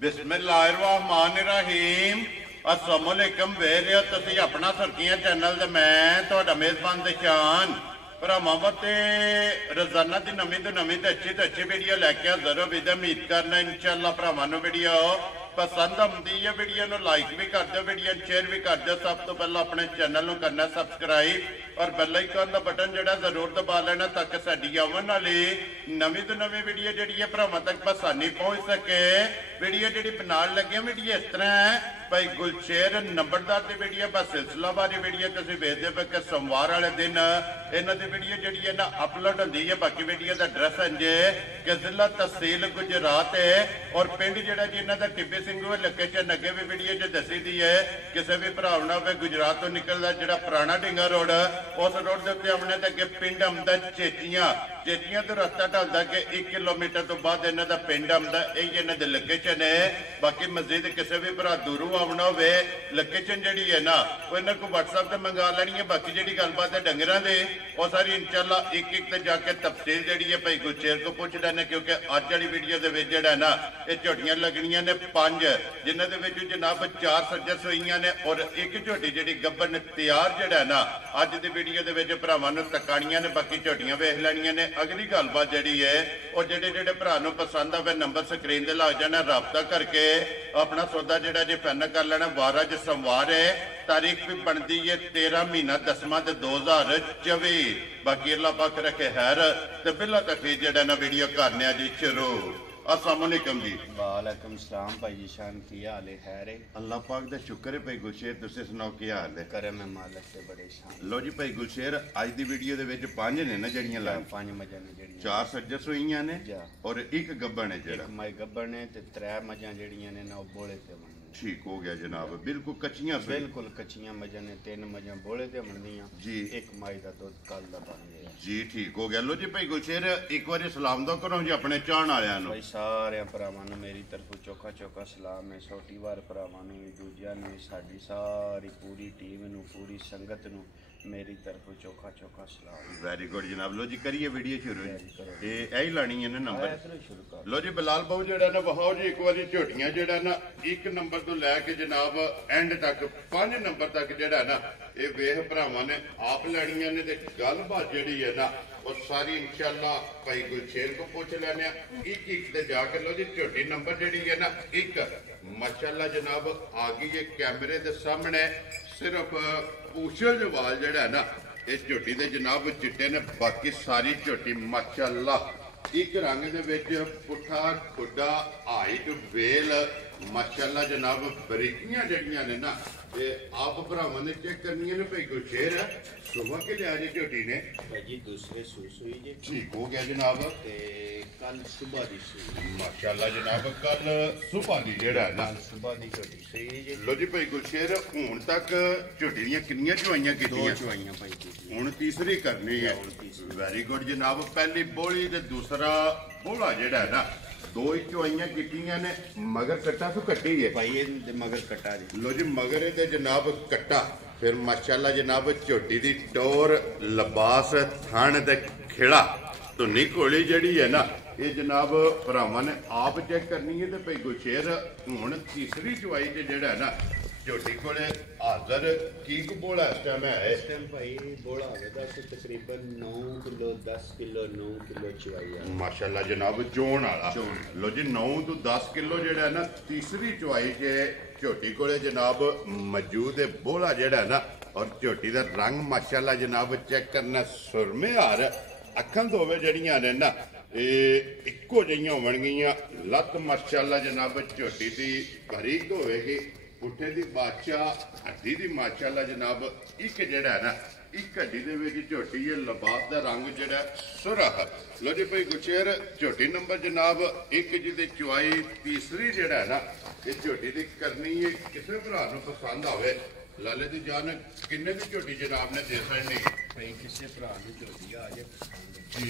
बिस्मिल्लाहिर्रहमानिर्रहीम अस्सलाम वालेकुम वेख रहे हो तुसीं अपना सुर्खियां चैनल ते मैं तुहाडा मेज़बान दशान भरावां वास्ते रोजाना की नवीं तो नवीं तो अच्छी वीडियो लैके हाज़र हो। उम्मीद करना इंशाअल्लाह भरावां नूं वीडियो पसंद आती है। वीडियो नूं लाइक भी कर दो, वीडियो शेयर भी कर दो। सब तो पहले अपने चैनल नूं करना सबसक्राइब और बेल आइकन का बटन जिहड़ा जरूर दबा लेना ताकि साडी आवन वाली नवीं तो नवीं वीडियो जिहड़ी है भरावां तक आसानी पहुंच सके। वीडियो जिहड़ी बनाउण लगे वीडियो इस तरह है भाई गुलशेर नंबरदार की वीडियो बस सिलसिलावारी वीडियो तुसीं वेखदे पे कि सोमवार वाले दिन इन्हां दी वीडियो जिहड़ी है ना अपलोड होंदी है। बाकी वीडियो का एड्रैस है कि जिला तहसील गुजरात है और पिंड जिहड़ा जी इन्हां दा टिब्बी सिंघू लोकेशन अगे भी वीडियो च दसी दी है। किसी भी भरा ना होवे गुजरात तो निकलदा जिहड़ा पुराना ढिंगा रोड उस रोड के उत्ते आने तक पिंड आंदा चेचियां तो रस्ता ढलदा कि 1 किलोमीटर तो बाद इन्हां दा पिंड आंदा। यही इन्हां दी लोकेशन है। बाकी मजीद किसी भी भरा दूरों आना होवे लोकेशन जिहड़ी है ना वो इन्हां को WhatsApp ते मंगा लैनी है। बाकी जिहड़ी गलबात है डंगरां दे वो सारी इंशाअल्लाह एक ते जाके तफसील जिहड़ी है भाई गुलशेर को पुछ लैने क्योंकि अज वाली वीडियो दे विच जिहड़ा ना ये झोटियां लगनियां ने 5 जिन्हां दे विच जनाब 4 सज्जस होईयां ने और एक झोटी जिहड़ी गब्बन तैयार जिहड़ा ना अज दी वीडियो दे विच भरावां नूं तकाणियां ने। बाकी झोटियां वेख लैणियां ने। अगली गलबात जिहड़ी है और जिहड़े भरा नूं पसंद आवे नंबर स्क्रीन ते लग जाना, राबता करके अपना सौदा जिहड़ा जे फाइनल कर लेना। वार अज सोमवार है, तारीख भी बनती है 13 महीना 10वां 2024। बाकी अल्लाह पाक रखे खैर ते बिला तफीज जिहड़ा ना वीडियो करने जी शुरू। अस्सलाम वालेकुम जी। वालेकुम सलाम भाई जी शान की हाल है? खैर है अल्लाह पाक दा शुक्र है। भाई गुलशेर तुसीं सुनाओ की हाल है? करम है मालिक से बड़े शान। लो जी भाई गुलशेर अज दी वीडियो दे विच 5 ने ना जड़ियां लाई 5 मजां ने जड़ियां 4 सज्जस होईयां ने और एक गब्बन है जेड़ा एक माई गब्बन है ते 3 मजां जड़ियां ने ना बोले ते मन ठीक हो गया जनाब। बिल्कुल कच्चियां बिल्कुल कच्चियां मजां ने 3 मजां बोले ते मनदियां जी। एक माई दा दूध कल दा बन गया जी ठीक हो गया। लो जी भाई गुलशेर एक बार सलाम दो करो जी अपने चाहण वालियां नूं। भाई सारे भरावां नूं मेरी तरफों चोखा चोखा सलाम है। छोटी वार भरावां नूं दूजियां नूं साडी सारी पूरी टीम नूं पूरी संगत नूं मेरी तरफों चोखा चोखा सलाम। वेरी गुड जनाब। लो जी करिए वीडियो शुरू। ये यही लानी है ना नंबर। लो जी बिलाल बाबू जेड़ा ना वहाओ जी एक बार झोटियां जेड़ा ना 1 नंबर तो लैके जनाब एंड तक 5 नंबर तक जेड़ा ना ये वेख भरावां ने आप लैनियां ने ते गलबात जेड़ी है ना और सारी इंशाअल्लाह भाई गुलशेर को पूछ लेने एक ते जाके। लो जी झोटी नंबर जेड़ी है ना 1 माशाअल्लाह जनाब आ गई है कैमरे दे सामने। सिर्फ पूछल जो वाल जड़ा है ना इस झोटी दे जनाब चिट्टे ने। बाकी सारी झोटी माशाअल्लाह एक रंग दे विच पुठा खुडा हाइट वेल माशाअल्लाह जनाब बरीकियां जड़ियां ने ना ते आप भरावां ने चेक करनी है भाई गुलशेर सुबह के लिया जी झोटी ने भाई जी दूसरे सूई जी ठीक हो गया जनाब ते कल सुबह दी सूई माशाअल्लाह जनाब कल सुबह दी जेड़ा है ना सुबह दी झोटी सूई जी। लो जी भाई गुलशेर हुण तक झोटी दियां कितनियां चवाइयां कीतियां? 2 चवाइयां भाई जी हुण तीसरी करनी है। वेरी गुड जनाब। पहली बोली ते दूसरा बोला जेड़ा है ना 2 ही चवाइयां कीतियां ने। मगर कट्टा तो कट्टी है भाई ये मगर कट्टा जी। लो जी मगर ते जनाब कट्टा फिर माशाअल्लाह जनाब झोटी दी टोर लबास थान ते खिड़ा तो निकोली जड़ी है ना ये जनाब भरावां ने आप चेक करनी है। तो भाई गुलशेर हुण तीसरी चवाई च जेड़ा है ना झोटी कोले हाजर की बोला इस टाइम है? इस टाइम भाई बोला होगा तकरीबन 9 किलो 10 किलो 9 किलो चवाई है माशाअल्लाह जनाब जोन वाला। लो जी 9 तो 10 किलो जेड़ा है ना तीसरी चवाई च झोटी कोले जनाब मौजूद है। बोला जेड़ा है ना और झोटी दा रंग माशाअल्लाह जनाब चेक करना सुरमे हार अखां दोवे जड़ियां ने ना इक्को जिहियां होवणगियां। लत माशाअल्लाह जनाब झोटी दी बारीक होवेगी। पुट्ठे दी बादशाह हड्डी दी माशाअल्लाह जनाब एक जेड़ा है ना एक हड्डी दे विच झोटी है लबास दा रंग जेड़ा सुरख। लो जी भाई गुलशेर झोटी नंबर जनाब 1 जिहदी चवाई तीसरी जेड़ा है ना ये झोटी दी करनी है। किसी भरा नूं पसंद आवे लाले दी जान किन्ने दी झोटी जनाब ने दे छड़नी भाई किसी भरा नूं झोटी आ जाए जी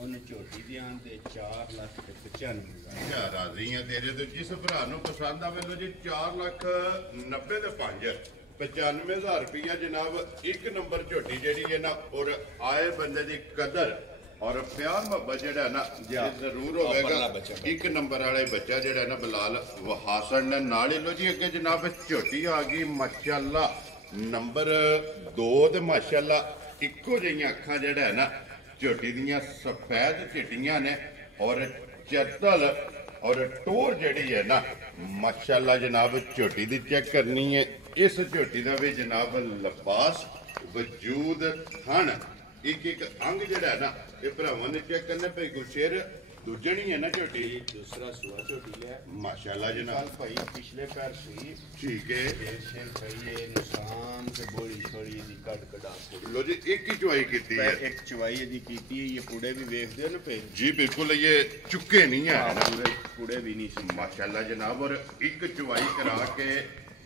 उन्हें झोटी दी आंदे 4,95,000 राजी हैं तेरे तो जिस भरा नूं पसंद आवे लो जी 4,90,000 ते 95,000 रुपया जनाब 1 नंबर झोटी जेड़ी है ना और आए बंदे दी कदर और प्यार मोहब्बत जेड़ा है ना ये जरूर होगा। एक नंबर वाले बच्चा जेड़ा है ना बिलाल हासन ने नाल ही लो जी अगे जनाब झोटी आ गई माशाअल्लाह नंबर 2 ते माशाअल्लाह इको जिहियां अखां जेड़ा है ना झोटी दियां सफेद चिट्टियां ने और चरतल और टोर जेड़ी है ना माशाअल्लाह जनाब झोटी दी चेक करनी है। इस झोटी का भी जनाब लिबास वजूद थन एक एक अंग जेड़ा है ना ये भरावां ने चेक करना भाई गुरशेर दूजणी है ना झोटी दूसरा सुआ झोटी है माशाअल्लाह जनाब भाई पिछले पैर सुई ठीक है नुकसान से बोली छोड़ी दी कट कटा लो जी एक ही चुवाई की है एक चुवाई दी कीती ये पूड़े भी वेख दो ना पे जी बिल्कुल ये चुके नहीं है पूरे पूड़े भी नहीं सी माशाअल्लाह जनाब और एक चुवाई करा के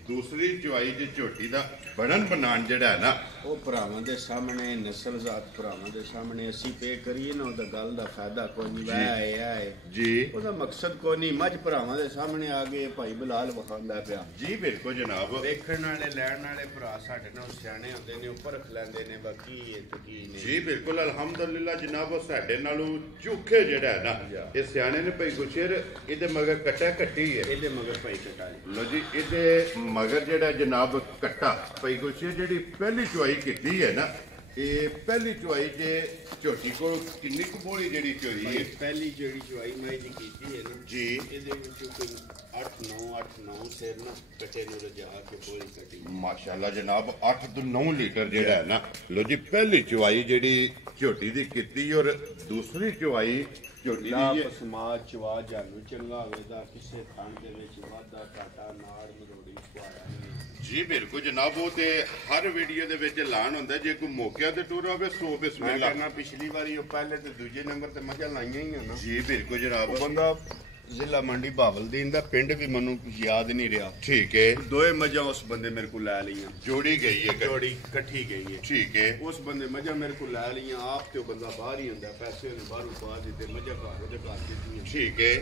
दूसरी चुवाई च झोटी का बनन बनान जेड़ा है ना वो भरावां दे सामने नस्ल जात भरावां दे सामने असी पे करिए ना ओदा गल दा फायदा कोई नहीं है जी ओदा मकसद कोई नहीं मज भरावां दे सामने आ गए भाई बिलाल वखांदा पिया जी बिल्कुल जनाब देखण वाले लैण वाले भरा साडे नाल सियाणे हुंदे ने उपर रख लैंदे ने बाकी ये तो की ने जी बिल्कुल अल्हम्दुलिल्लाह जनाब साडे नालों चोखे जेड़ा है ना ये सियाणे ने भाई गुरशेर इहदे मगर कट्टा कट्टी है इहदे मगर भाई कटा लो जी इहदे मगर जेड़ा जनाब कट्टा भाई गुरशेर जेड़ी पहली चुवाई की है ना ये पहली चुवाई च झोटी को किन्नी कुछ बोली जेड़ी चोरी है पहली जेड़ी चुवाई मैं जी कीती है ना जी इहदे विच कोई 8-9 सिर ना कटे नु रजा के बोली कटी माशाअल्लाह जनाब 8 तो 9 लीटर जेड़ा है ना लो जी पहली चुवाई जेड़ी झोटी दी कीती और दूसरी चुवाई झोटी दी समाज चवा जानू चंगा होवेदा किसे खान दे विच वादा घाटा नाड़ मरोड़ी खुआया नहीं जी बिल्कुल जनाब वो ते हर वीडियो दे विच ऐलान हुंदा जे कोई मौके ते टूर होवे सो बिस्मिल्लाह मैं पिछली बारी वो पहले ते दूजे नंबर ते मजा लाईयां ही ना जी बिल्कुल जनाब बंदा जिला मंडी बावलदीन दा पिंड भी मनु याद नहीं रहा ठीक है दोए मजा उस बंदे मेरे को लै लियां जोड़ी गई है जोड़ी कट्ठी गई है ठीक है उस बंदे मजा मेरे को लै लियां आप ते बंदा बाहर ही हुंदा पैसे ने बाहरों पा दिते मजा घर दे घर दित्ती ठीक है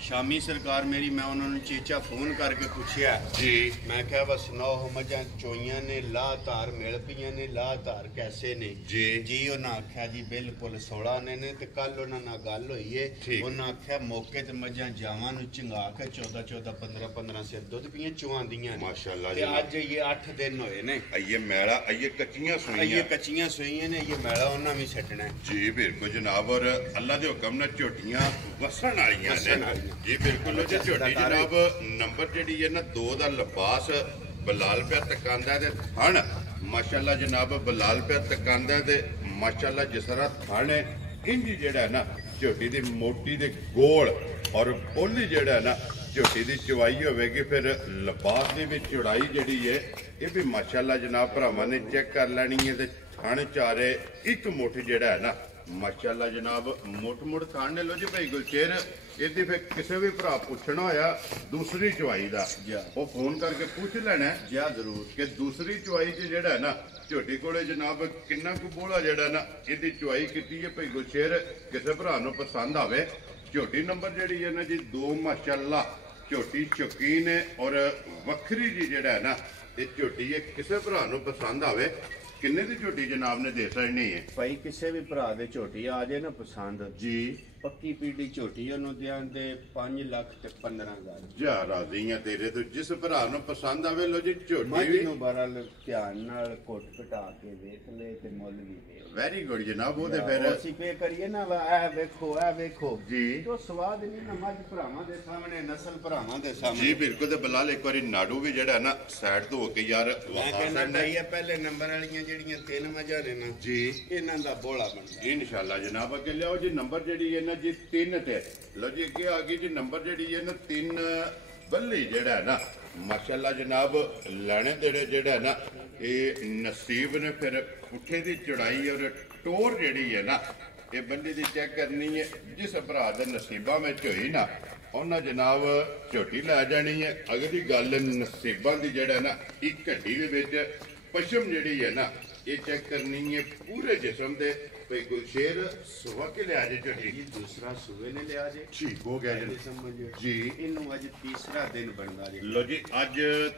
शामी सरकार मेरी मैं उन्होंने चेचा फोन करके पूछया जी मैं क्या बस सुनाओ मजा चोइयां ने ला धार मिल पियां ने ला धार कैसे ने जी जी उन्हें आख्या जी बिल्कुल 16 ने ते कल उन्होंने गल हुई है उन्हें आख्या मौके ते मजा जावां नु चंगा के 14 15 सिर दुध पियां चुआंदियां ने माशाअल्लाह ते अज ये 8 दिन होए ने ये मैला ये कच्चियां सुइयां ये कच्चियां सुइयां ने ये मैला उन्हें भी छड्डना जी बिल्कुल जनाब और अल्लाह दे हुक्म नाल झोटियां वसन वालियां ने जी बिल्कुल जी झोटी जनाब नंबर जेडी है ना 2 दा लिबास बलाल पे तकांदा ते थण माशाअल्लाह जनाब बलाल पे तकांदा ते माशाअल्लाह जिस तरह थण है इंज जेड़ा है ना झोटी दी मोटी दे गोल और पोली जेड़ा है ना झोटी दी चवाई होवेगी फिर लिबास दी भी चौड़ाई जेड़ी है ये भी माशाअल्लाह जनाब भरावां ने चेक कर लैनी है ते थण चारे एक मुठ जेड़ा है ना माशाअल्लाह जनाब मुठ थान ने लो जी भाई गुलशेर यदि फिर किसी भी भरा पूछना होया दूसरी चुवाई का वो फोन करके पूछ लेना जा जरूर कि दूसरी चुवाई च जेड़ा है ना झोटी कोले जनाब किन्ना कु बोला जेड़ा ना यदि चुवाई की है भाई गुलशेर किसी भरा नूं पसंद आवे झोटी नंबर जेड़ी है ना जी 2 माशाअल्लाह झोटी शौकीन है और वखरी जी जेड़ा है ना ये झोटी है किसी भरा नूं पसंद आवे किन्ने दी झोटी जनाब ने दे सकनी है भाई किसी भी भरा दे झोटी आ जाए ना पसंद जी पक्की पीढ़ी झोटी उन्होंने ध्यान दे 5 लाख ते 15,000 जा राजी है तेरे तो जिस भरा नूं पसंद आवे लो जी झोटी मज नूं बरल ध्यान नाल कोट कटा के देख ले ते मुੱਲ भी दे वेरी गुड जनाब वो ते फिर ਅਸੀਂ पे करिए ना ए वेखो जी तो स्वाद नहीं ना मज भरावां दे सामने नस्ल भरावां दे सामने जी बिल्कुल ते बिलाल एक बारी नाडू भी जेड़ा है ना साइड तो होके यार मैं कहना चाहिए पहले नंबर वालियां जेड़ियां 3 मजा ने ना जी इन्हां दा बोला बनदा इंशाल्लाह जनाब अगे लियाओ जी नंबर जेड़ी है ना जी 3 ते लो जी अगे आ गई जी नंबर जेड़ी है ना 3 बल्ली जेड़ा है ना माशाअल्लाह जनाब लाने देड़े जेड़ा है ना ये नसीब ने फिर पुठे दी चढ़ाई और टोर जेड़ी है ना ये बल्ली दी चेक करनी है जिस भरा दे नसीबा में होई ना उन्हें जनाब झोटी लै जानी है अगली गल नसीबा दी जेड़ा है ना एक घड़ी दे विच पशम जेड़ी है ना ये चेक करनी है पूरे जिस्म दे भाई गुलशेर सुबह के लिया जे झोटी जी दूसरा सूबे ने लिया जे ठीक हो गया जी समझो जी इनू अज तीसरा दिन बनदा जे लो जी अज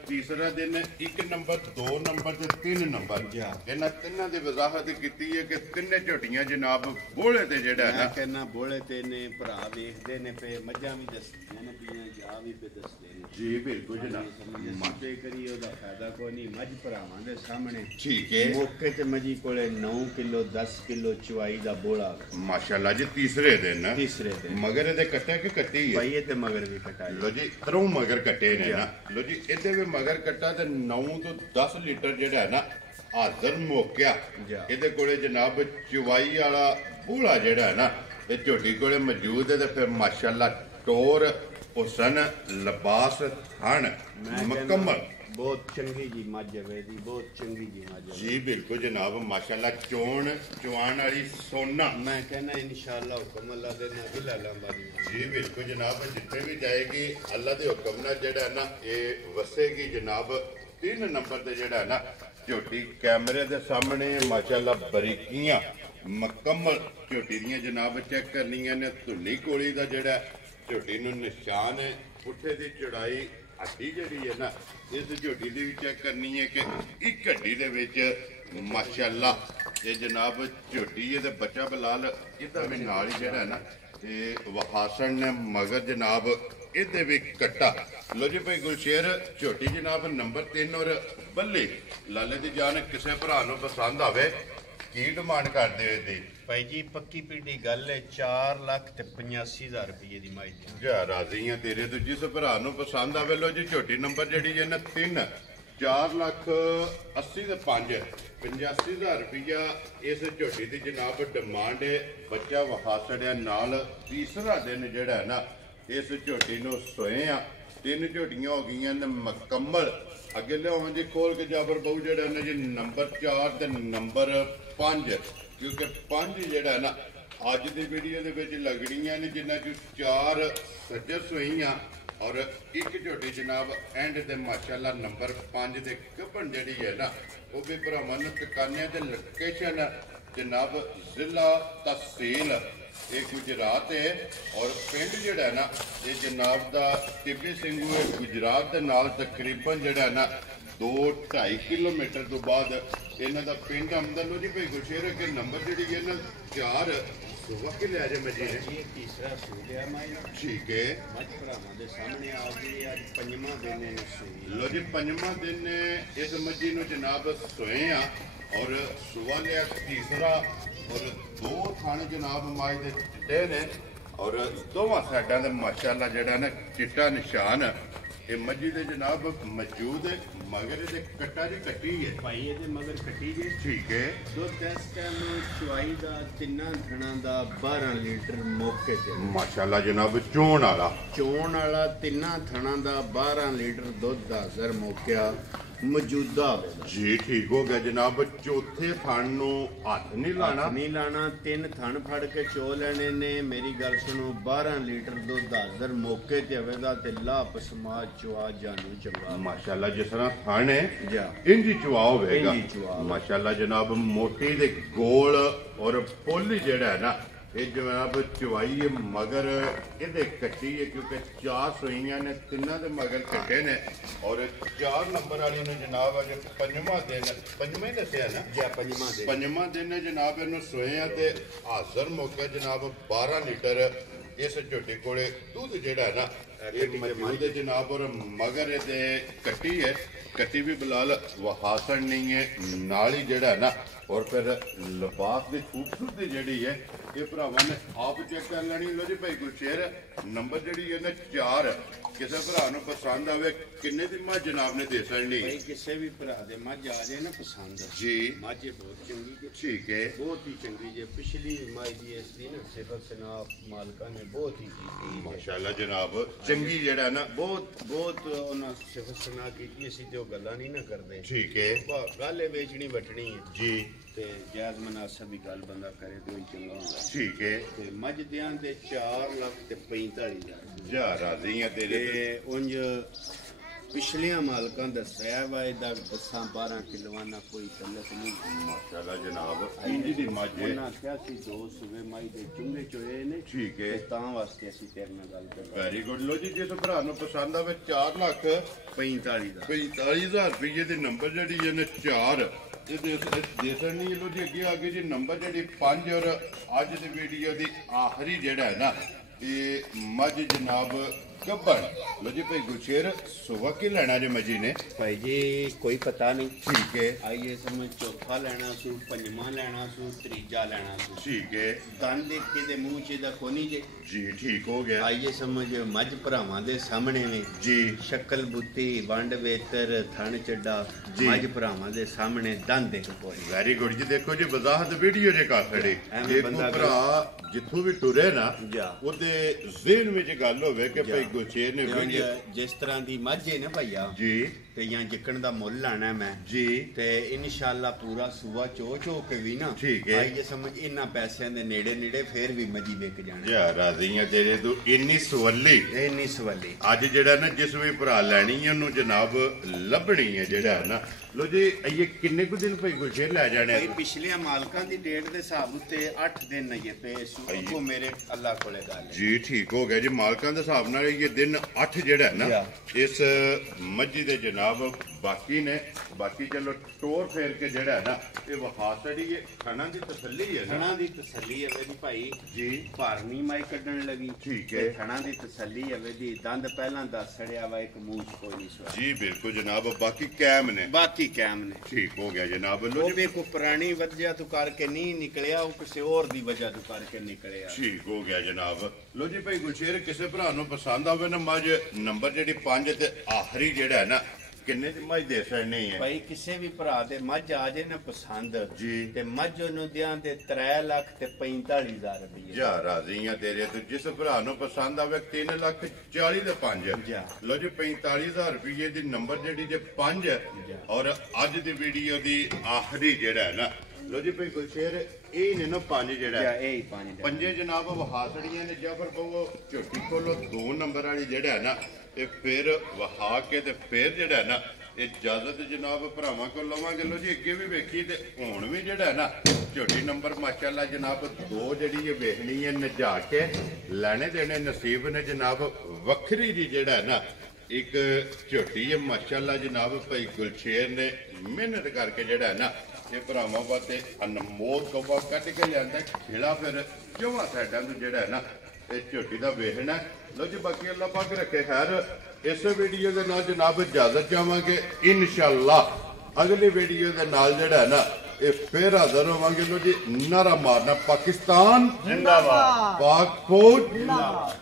तीसरा दिन 1 नंबर 2 नंबर ते 3 नंबर जी इन्हां तिन्हां दी वजाहत कीती है कि तिन्ने झोटियां जनाब बोले ते जेड़ा है मैं ना कहना बोले ते ने भरा देखदे ने पे मज्जां भी दसदियां ने पियां जा भी पे दसदे ने जी बिल्कुल जनाब माते करी ओदा फायदा कोई नहीं मज भरावां दे सामने ठीक है मौके ते मजी कोले 9 किलो 10 किलो चवाई दा बोला माशाल्लाह जी तीसरे दिन तीसरे दिन मगर ਇਹਦੇ ਕੱਟੇ ਕਿ ਕੱਟੀ ਹੈ भाई ये ते मगर भी कटाई ਲੋ ਜੀ ਤਰੋਂ ਮਗਰ ਕੱਟੇ ਨੇ ਨਾ ਲੋ ਜੀ ਇਹਦੇ ਵੀ ਮਗਰ ਕੱਟਾ ਤੇ 9 ਤੋਂ 10 ਲੀਟਰ ਜਿਹੜਾ ਹੈ ਨਾ ਹਾਜ਼ਰ ਮੋਕਿਆ ਇਹਦੇ ਕੋਲੇ ਜਨਾਬ ਚਵਾਈ ਵਾਲਾ ਬੂਲਾ ਜਿਹੜਾ ਹੈ ਨਾ ਇਹ ਝੋਟੀ ਕੋਲੇ ਮੌਜੂਦ ਹੈ ਤੇ ਫਿਰ ਮਾਸ਼ਾਅੱਲਾ ਟੋਰ ਹੁਸਨ ਲਿਬਾਸ ਥਣ ਮੁਕੰਮਲ बहुत चंगी जी मज है दी बहुत चंगी जी मज जी बिल्कुल जनाब माशाल्लाह चोण चवान वाली सोना मैं कहना इंशाअल्लाह हुक्म अल्लाह दे ना गिला लंबानी जी बिल्कुल जनाब जिथे भी जाएगी अल्लाह के हुक्म नाल जेड़ा ना ये वसेगी जनाब 3 नंबर ते जेड़ा ना झोटी कैमरे दे सामने माशाल्लाह बरीकियां मुकम्मल झोटी दियां जनाब चेक करनियां ने धुली कोली दा जेड़ा झोटी नूं निशान है पुठे दी चौड़ाई हड्डी ਜਿਹੜੀ ਹੈ ਨਾ ਇਸ ਝੋਟੀ ਦੀ ਵੀ ਚੈੱਕ ਕਰਨੀ ਹੈ ਕਿ ਇੱਕ ਹੱਡੀ ਦੇ ਵਿੱਚ ਮਾਸ਼ਾਅੱਲਾ ਇਹ ਜਨਾਬ ਝੋਟੀ ਇਹਦੇ ਬੱਚਾ ਬਲਾਲ ਇਹਦਾ ਵੀ ਨਾਲ ਹੀ ਜਿਹੜਾ ਨਾ ਤੇ ਵਹਾਸਣ ਨੇ ਮਗਰ ਜਨਾਬ ਇਹਦੇ ਵੀ ਕੱਟਾ ਲੋ ਜੀ ਭਾਈ ਗੁਲਸ਼ੇਰ ਝੋਟੀ ਜਨਾਬ ਨੰਬਰ 3 ਔਰ ਬੱਲੇ ਲਾਲੇ ਦੀ ਜਾਨ ਕਿਸੇ ਭਰਾ ਨੂੰ ਪਸੰਦ ਆਵੇ ਕੀ ਡਿਮਾਂਡ ਕਰਦੇ ਹੋ ਇਹਦੀ भाई जी पक्की पीढ़ी गल है 4,85,000 रुपये की माई दी जा राजी हाँ तेरे तो जिस भरा पसंद आवे लो जी छोटी नंबर जी है ना 3 4,80,000 ते 85,000 रुपया इस झोटी की जनाब डिमांड है बच्चा वहा छड़िया नाल तीसरा दिन जेड़ा है ना इस झोटी नूं सोए आ 3 झोटियां हो गई ने मुकम्मल अगे लिया जी खोल के जाबर बहु जेड़ा ना जी नंबर 4 ते नंबर 5 क्योंकि 5 जेड़ा ना अज की वीडियो के लगनियां ने जिन्हों चो 4 सज्जर सोईयां और एक झोटी जनाब एंड ते माशाल्लाह नंबर 5 के गब्बन जी है ना वो भी भरावां नूं टकाने ते लोकेशन जनाब जिला तहसील ये गुजरात है और पिंड जिहड़ा है ना ये जनाब दा टिब्बी सिंघू गुजरात के नाल तकरीबन जिहड़ा है ना 2-2.5 किलोमीटर तो बाद इन्हों का पिंड आमदा लो जी भाई गुलशेर अगे नंबर जी है ना 4 सुबह के लिया जाए मजी ने तीसरा सू गया माई ठीक है मज भरावां दे सामने आ गई अज पंजवां दिन है सूई लो जी पंजवां दिन इस मजी नूं जनाब सोए आ और सुबह लिया तीसरा और 2 थाने जनाब माई दे चिट्टे ने और दोवां साइडां दे माशाअल्लाह जेड़ा ना चिट्टा निशान ये मजी दे जनाब मौजूद है मगर ये कट्टा जी कट्टी है भाई ये मगर कटी जे ठीक है दुध इस टाइम चवाई का 3 थणा का 12 लीटर मौके ते माशाल्लाह जनाब चोण वाला 3 थणा का 12 लीटर दुध का हाज़र मौका मौजूदा जी ठीक हो गया जनाब चौथे थण नूं हथ नहीं लाना 3 थण फड़ के चो लेने ने मेरी गल सुनो 12 लीटर दुध हाज़र मौके ते होवेगा ते लाप समाज चवा जानू चंगा माशाल्लाह जिस तरह थण है जा इंजी चवा होवेगा इंजी चवा माशाल्लाह जनाब मोटी दे गोल और पोली जेड़ा है ना ये जनाब चवाई है मगर ये कट्टी है क्योंकि 4 सोईयां ने 3 दे मगर कट्टे ने और 4 नंबर वाली ने जनाब अज पंजवां दिन पंजवां ही दसिया ना जा पंजवां दिन जनाब इन्हू सोए आ ते हाज़र मौका जनाब 12 लीटर इस झोटी कोले दूध जेड़ा है ना ये मौजूद है जनाब और मगर ये कट्टी है कट्टी भी बिलाल वहासन नहीं है नाल ही जेड़ा है ना और फिर लिबास की खूबसूरती जी है ये भरावां ने आप चेक कर लैनी लो जी भाई गुलशेर नंबर जी है ना 4 किसी भरा पसंद आवे किन्ने दी मझ जनाब ने दे सकनी भाई किसी भी भरा दे मझ आ जाए ना पसंद जी मझ बहुत चंगी ठीक है बहुत ही चंगी जे पिछली माई दी इसकी ना सिफत सनाफ मालका ने बहुत ही की माशाल्लाह जनाब चंगी जेड़ा ना बहुत बहुत उन्हें सिफत सना की असीं ते गल्लां नहीं ना करदे ठीक है गल बेचनी वटनी है जी ते जायज मुनासिब भी गल बंदा करे तो ही चंगा होंदा ठीक है ते मझ दियां ते 4,45,000 जा राजी है तेरे ते उंज ਪਿਛਲੀਆਂ ਮਾਲਕਾਂ ਦੱਸਿਆ ਵਾ ਇਹਦਾ 10-12 ਕਿਲੋਆਂ ਨਾਲ ਕੋਈ ਤਲਕ ਨਹੀਂ। ਮਾਸ਼ਾਅੱਲਾ ਜਨਾਬ ਇੰਜ ਦੀ ਮੱਝ ਹੈ। ਉਹਨਾਂ ਆਖਿਆ ਸੀ 2 ਸੂਬੇ ਮਾਈ ਦੇ ਚੁੰਗੇ ਚੋਏ ਨੇ। ਠੀਕ ਹੈ, ਤੇ ਤਾਂ ਵਾਸਤੇ ਅਸੀਂ ਤੇਰੇ ਨਾਲ ਗੱਲ ਕਰ ਰਹੇ। Very good. ਲੋ ਜੀ ਜਿਸ ਭਰਾ ਨੂੰ ਪਸੰਦ ਆਵੇ 4,45,000 ਰੁਪਏ ਦੇ ਨੰਬਰ ਜਿਹੜੀ ਇਹਨੇ 4 ਦੇ ਸਕਣੀ। ਲੋ ਜੀ ਅੱਗੇ ਜੀ ਨੰਬਰ ਜਿਹੜੀ 5 ਔਰ ਅੱਜ ਦੀ ਵੀਡੀਓ ਦੀ ਆਖਰੀ ਜਿਹੜਾ ਹੈ ਨਾ ਇਹ ਮੱਝ ਜਨਾਬ ਗੱਬੜ। ਲੋ ਜੀ ਭਾਈ ਗੁਰਸ਼ੇਰ ਸੁਬਹ ਕੀ ਲੈਣਾ ਜੇ ਮੱਝੀ ਨੇ? ਭਾਈ ਜੀ ਕੋਈ ਪਤਾ ਨਹੀਂ। ਠੀਕ ਹੈ, ਆਈਏ ਸਮਝ ਚੌਥਾ ਲੈਣਾ ਸੂ, ਪੰਜਵਾਂ ਲੈਣਾ ਸੂ, ਤੀਜਾ ਲੈਣਾ ਸੂ। ਠੀਕ ਹੈ ਦੰਦ ਦੇਖ ਕੇ ਦੇ ਮੂੰਹ 'ਚ ਦਾ ਕੋਨੀ ਜੇ ਜੀ, ਠੀਕ ਹੋ ਗਿਆ। ਆਈਏ ਸਮਝ ਮੱਝ ਭਰਾਵਾਂ ਦੇ ਸਾਹਮਣੇ ਵੇ ਜੀ ਸ਼ਕਲ ਬੁੱਤੀ ਵੰਡ ਵੇਤਰ ਥਣ ਚੱਡਾ ਜੀ। ਮੱਝ ਭਰਾਵਾਂ ਦੇ ਸਾਹਮਣੇ ਦੰਦ ਦੇਖ ਕੋਈ। ਵੈਰੀ ਗੁੱਡ ਜੀ। ਦੇਖੋ ਜੀ ਵਜ਼ਾਹਤ ਵੀਡੀਓ ਜੇ ਕਰ ਖੜੀ। ਐਵੇਂ ਦੇਖੋ ਬੰਦਾ ਭਰਾ ਜਿੱਥੋਂ ਵੀ ਟੁਰੇ ਨਾ ਜਾ ਉਹਦੇ ਜ਼ਿਹਨ ਵਿੱਚ ਗੱਲ ਹੋਵੇ ਕਿ ਭਾਈ ਗੁਰਸ਼ੇਰ ਨੇ ਵੀਡੀਓ ਜਿਸ ਤਰ੍ਹਾਂ ਦੀ ਮੱਝ ਹੈ ਨਾ ਭਈਆ ਜੀ ਤੇ ਜਾਂ ਜਿੱਕਣ ਦਾ ਮੁੱਲ ਲਾਣਾ ਮੈਂ ਜੀ ਤੇ ਇਨਸ਼ਾਅੱਲਾ ਪੂਰਾ ਸੂਆ ਚੋ ਕੇ ਵੀ ਨਾ ਠੀਕ ਹੈ। ਆਈਏ ਸਮਝ ਇਹਨਾਂ ਪੈਸਿਆਂ ਦੇ ਨੇੜੇ ਫੇਰ ਵੀ ਮੱਝੀ ਵਿਕ ਜਾਣੀ। ਯਾ ਰਾਜ਼ੀਆਂ ਤੇਰੇ ਤੋਂ ਇੰਨੀ ਸਵੱਲੀ ਇਹ ਨਹੀਂ ਸਵਾਲੀ। ਅੱਜ ਜਿਹੜਾ ਨਾ ਜਿਸ ਵੀ ਭਰਾ ਲੈਣੀ ਹੈ ਉਹਨੂੰ ਜਨਾਬ ਲੱਭਣੀ ਹੈ ਜਿਹੜਾ ਨਾ। ਲੋ ਜੀ ਇਹ ਕਿੰਨੇ ਕੁ ਦਿਨ ਭਾਈ ਗੁਰਸ਼ੇਰ ਲੈ ਜਾਣੇ? ਭਾਈ ਪਿਛਲੇ ਮਾਲਕਾਂ ਦੀ ਡੇਟ ਦੇ ਹਿਸਾਬ ਉੱਤੇ 8 ਦਿਨ ਨਹੀਂ ਪਏ ਸੂ ਮੇਰੇ ਅੱਲਾ ਕੋਲੇ ਗੱਲ ਜੀ। ਠੀਕ ਹੋ ਗਿਆ ਜੀ। ਮਾਲਕਾਂ ਦੇ ਹਿਸਾਬ ਨਾਲ ਇਹ ਦਿਨ 8 ਜਿਹੜਾ ਹੈ ਨਾ ਇਸ ਮੱਝੀ ਦੇ ਜਨਾਬ ਬਾਕੀ ਨੇ। ਬਾਕੀ ਚਲੋ ਟੋਰ ਫੇਰ ਕੇ ਜਿਹੜਾ ਹੈ ਨਾ ਇਹ ਵਹਾ ਸੜੀ ਹੈ। ਖਾਣਾ ਦੀ ਤਸੱਲੀ ਹੈ ਨਾ, ਥਣਾ ਦੀ ਤਸੱਲੀ ਹੈ ਮੇਰੀ ਭਾਈ ਜੀ। ਭਾਰਨੀ ਮਾਈ ਕੱਢਣ ਲੱਗੀ। ਠੀਕ ਹੈ। ਥਣਾ ਦੀ ਤਸੱਲੀ ਹੈ ਦੀ ਦੰਦ ਪਹਿਲਾਂ ਦੱਸ ਸੜਿਆ ਵਾ ਇੱਕ ਮੂੰਹ 'ਚ ਕੋਈ ਨਹੀਂ ਸਵਾ ਜੀ ਬਿਲਕੁਲ ਜਨਾਬ। ਬਾਕੀ ਕੈਮ ਨੇ, ਬਾਕੀ ਕੈਮ ਨੇ। ਠੀਕ ਹੋ ਗਿਆ ਜਨਾਬ। ਲੋ ਉਹ ਜੀ ਵੀ ਕੋਈ ਪੁਰਾਣੀ ਵਜ੍ਹਾ ਤੋਂ ਕਰਕੇ ਨਹੀਂ ਨਿਕਲਿਆ, ਉਹ ਕਿਸੇ ਹੋਰ ਦੀ ਵਜ੍ਹਾ ਤੋਂ ਕਰਕੇ ਨਿਕਲਿਆ। ਠੀਕ ਹੋ ਗਿਆ ਜਨਾਬ। ਲੋ ਜੀ ਭਾਈ ਗੁਰਸ਼ੇਰ ਕਿਸੇ ਭਰਾ ਨੂੰ ਪਸੰਦ ਆਵੇ ਨਾ ਮੱਝ ਨੰਬਰ ਜਿਹੜੀ 5 ਤੇ ਆਖਰੀ ਜਿਹੜਾ ਹੈ ਨਾ ਕਿੰਨੇ ਦੀ ਮੱਝ ਦੇ ਸਕਣੀ ਹੈ? ਭਾਈ ਕਿਸੇ ਵੀ ਭਰਾ ਦੇ ਮੱਝ ਆ ਜੇ ਨਾ ਪਸੰਦ ਜੀ ਤੇ ਮੱਝ ਉਹਨੂੰ ਦਿਆਂ ਦੇ 3 ਲੱਖ ਤੇ 45,000 ਰੁਪਏ। ਜਾ ਰਾਜ਼ੀਆਂ ਤੇਰੇ ਤੋਂ। ਜਿਸ ਭਰਾ ਨੂੰ ਪਸੰਦ ਆਵੇ 3,40,000 ਦੇ 5। ਜਾ। ਲੋ ਜੀ 45,000 ਰੁਪਏ ਦੀ ਨੰਬਰ ਜਿਹੜੀ ਜੇ 5 ਔਰ ਅੱਜ ਦੀ ਵੀਡੀਓ ਦੀ ਆਖਰੀ ਜਿਹੜਾ ਹੈ ਨਾ। ਲੋ ਜੀ ਭਾਈ ਗੁਰਸ਼ੇਰ ਇਹ ਨੇ ਨਾ 5 ਜਿਹੜਾ ਜਾ ਇਹ ਹੀ 5 ਪੰਜੇ ਜਨਾਬ ਵਹਾਸੜੀਆਂ ਨੇ। ਜਾਂ ਫਿਰ ਕਹੋ ਝੋਟੀ ਖੋਲੋ 2 ਨੰਬਰ ਵਾਲੀ ਜਿਹੜਾ ਹੈ ਨਾ ਇਹ ਫਿਰ ਵਹਾ ਕੇ ਤੇ ਫਿਰ ਜਿਹੜਾ ਹੈ ਨਾ ਇਹ ਇਜਾਜ਼ਤ ਜਨਾਬ ਭਰਾਵਾਂ ਕੋਲ ਲਵਾਂਗੇ। ਲੋ ਜੀ ਅੱਗੇ ਵੀ ਵੇਖੀ ਤੇ ਹੁਣ ਵੀ ਜਿਹੜਾ ਹੈ ਨਾ ਝੋਟੀ ਨੰਬਰ ਮਾਸ਼ਾਅੱਲਾ ਜਨਾਬ 2 ਜਿਹੜੀ ਇਹ ਵੇਖਣੀ ਹੈ ਨਜਾ ਕੇ ਲੈਣੇ ਦੇਣੇ ਨਸੀਬ ਨੇ ਜਨਾਬ। ਵੱਖਰੀ ਜੀ ਜਿਹੜਾ ਹੈ ਨਾ ਇੱਕ ਝੋਟੀ ਹੈ ਮਾਸ਼ਾਅੱਲਾ ਜਨਾਬ। ਭਾਈ ਗੁਰਸ਼ੇਰ ਨੇ ਮਿਹਨਤ ਕਰਕੇ ਜਿਹੜਾ ਹੈ ਨਾ ਇਹ ਭਰਾਵਾਂ ਵਾਸਤੇ ਅਨਮੋਲ ਕੌਵਾ ਕੱਢ ਕੇ ਲਿਆਂਦਾ ਖੇੜਾ। ਫਿਰ ਚੌਵਾਂ ਸਾਈਡਾਂ ਤੋਂ ਜਿਹੜਾ ਹੈ ਨਾ ਇਹ ਝੋਟੀ ਦਾ ਵੇਖਣਾ। ਲੋ ਜੀ ਬਾਕੀ ਅੱਲਾਹ ਪਾਕ ਰੱਖੇ ਖੈਰ। ਇਸ ਵੀਡੀਓ ਦੇ ਨਾਲ ਜਨਾਬ ਇਜਾਜ਼ਤ ਚਾਹਾਂਗੇ। ਇਨਸ਼ਾਅੱਲਾ ਅਗਲੀ ਵੀਡੀਓ ਦੇ ਨਾਲ ਜਿਹੜਾ ਹੈ ਨਾ ਇਹ ਫਿਰ ਹਾਜ਼ਰ ਹੋਵਾਂਗੇ। ਲੋ ਜੀ ਨਾਰਾ ਮਾਰਨਾ ਪਾਕਿਸਤਾਨ ਜਿੰਦਾਬਾਦ, ਪਾਕ ਫੌਜ ਜਿੰਦਾਬਾਦ।